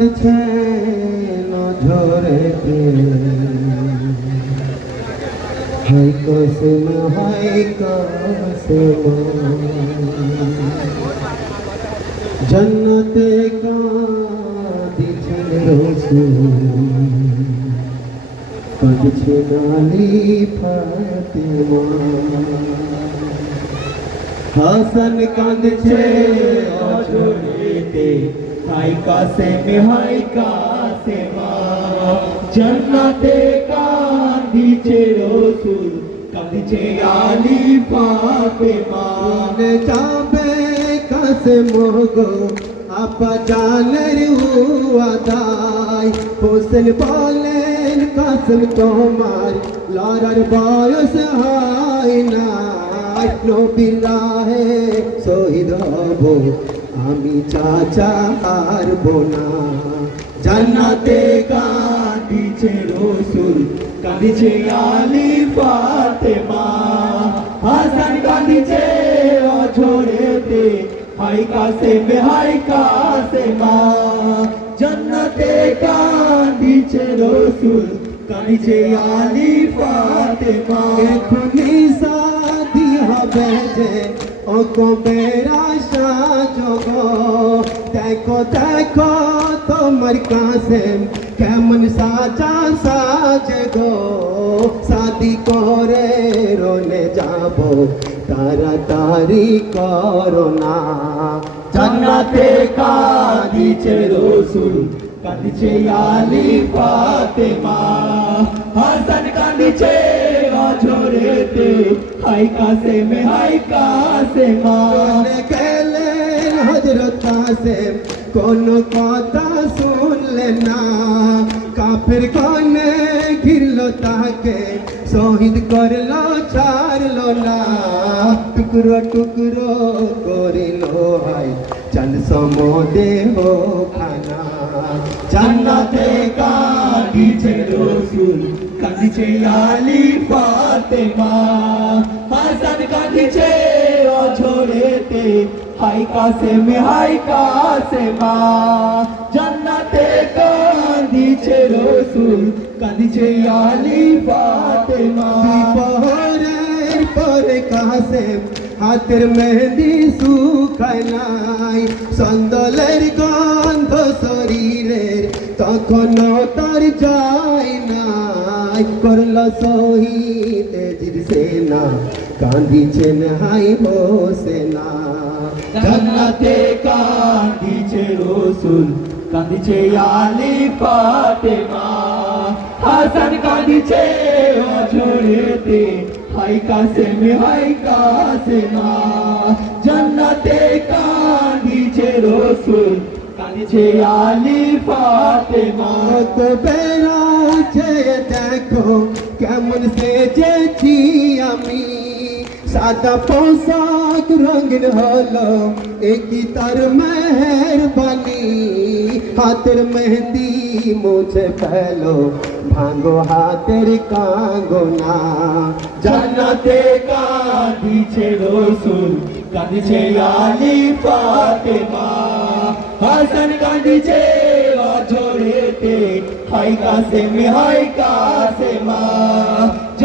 কাঁদছে নজরেতে হাই কসম হাই জন্নতে কাঁদিছেন রসুল। কাঁদছে নালি ফাতেমা। হাসান কাঁদছে অঝরেতে नायिका से मिहायिका से माँ। जन्नते कांदी चे रसूल कांदी चे आली पापे मान जाबे कसे मोगो, आप जानर हुआ दाई। हुसन बोलेन कसम तोमार लारर बायो से हाई ना নবীর রাহে শহীদ হব। আমি চাচা হারব না। জান্নাতে কাঁদিছে রসুল, কাঁদিছে আলী ফাতেমা। হাসান কাঁদিছে অঝরেতে, হাই কাসে হাই কাসে মা জান্নাতে কাঁদিছে রসুল, কাঁদিছে আলী ফাতেমা। যে ও কবেরা সাজগ দেখো দেখো তোমার কাছে কেমন সাজা সাজে গো শাদি করে রনে যাব তাড়াতাড়ি করো না জান্নাতে কাঁদিছে রসুল, কাঁদিছে আলী ফাতেমা হাসান কাঁদিছে অঝরেতে হাই কাসে মে, হাই কাসে মা। হজরত কাসেম, কোন কথা শুনলে না। কাফের কনে ঘিরলো তাকে, শহীদ করল, ছাড়লো না। টুকরো টুকরো করিলো, হাই চল সমদেহ খানা জান্নাতে কাঁদিছে রসুল, কাঁদিছে আলী ফাতেমা। কাঁদিছে অঝরেতে। হাই কাসে মে হাই কাসে মা জান্নাতে কাঁদিছে রসুল, কাঁদিছে আলী ফাতেমা। পহরের পরে কাসেম, হাতের মেহেন্দি শুকায় নাই। সন্দলের গন্ধ শরীরের, তখনও তার যায় নাই। করল জির সেনা কান্দিছেন হাই হোসেনা। জান্নাতে কাঁদিছে রসুল কাঁদিছে আলী ফাতেমা। হাসান কাঁদিছে অঝরেতে হাই কাসে মে হাই কাসে মা জান্নাতে কাঁদিছে রসুল কাঁদিছে আলী ফাতেমা। কত বেড়াচ্ছে দেখো কেমন সেজেছি আমি সাদা পোশাক রঙিন হলো একই তার মেহরবানি হাতের মেহেন্দি মুছে ফেলো ভাঙো হাতের কাঙ্গনা জান্নাতে কাঁদিছে রসুল কাঁদিছে আলী ফাতেমা হাসান কাঁদিছে অঝরেতে হাই কাসে মে হাই কাসে মা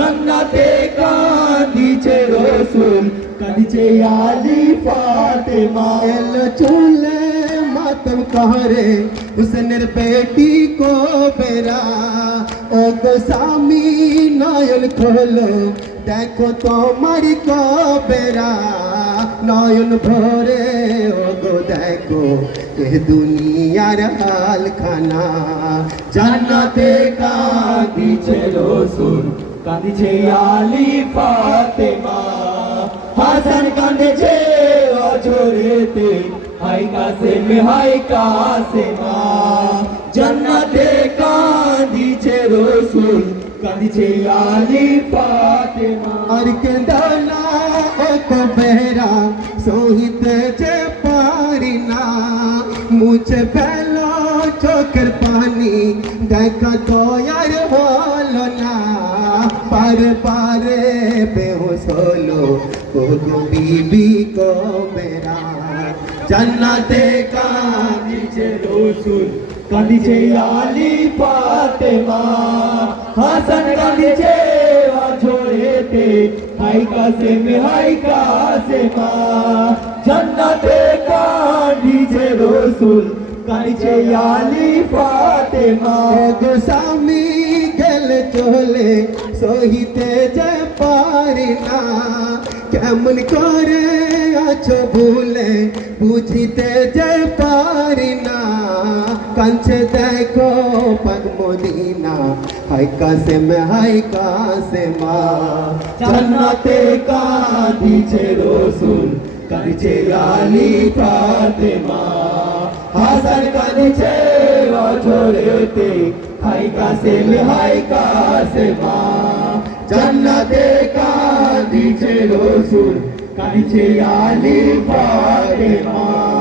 জান্নাতে কাঁদিছে রসুল কাঁদিছে আলী ফাতেমা এল চলে মাতম কহরে হুসেনের বেটি কো বেরা ও গোসামি নয়ন খোলো দেখো তোমার কবেরা নয়ন ভরে ওগো দেখো এ দুনিয়ার হালখানা জান্নাতে কাঁদিছে রসুল কাঁদিছে আলী ফাতেমা হাসান কাঁদেছে অঝরেতে হাই কাসে মে হাই কাসে মা জান্নাতে কাঁদিছে রসুল কাঁদিছে আলী ফাতেমা আর কেদালা ও কবেরা সহিতে যে পারি না মুছে ফেলো চোখের পানি দেখা তো আর হলো না পারে পারে বেহোশ হলো ও গো বিবি কবেরা জান্নাতে কাঁদিছে রসুল কাঁদিছে আলী ফাতেমা হাসান কাঁদিছে অঝরেতে হাই কাসে মে হাই কাসে মা জান্নাতে কাঁদিছে রসুল কাঁদিছে আলী ফাতেমা গো স্বামী গেল চলে সহিতে যে পারি না কেমন করে আছো ভুলে বুঝিতে যে পারি না কাঞ্চে দেখো পাক মদিনা হাই কাসে মে হাই কাসে মা জান্নাতে কাঁদিছে রসুল কাঁদিছে আলী ফাতেমা হাসান কাঁদিছে অঝরেতে হাই কাসে মে হাই কাসে মা জান্নাতে কাঁদিছে রসুল কাঁদিছে আলী ফাতেমা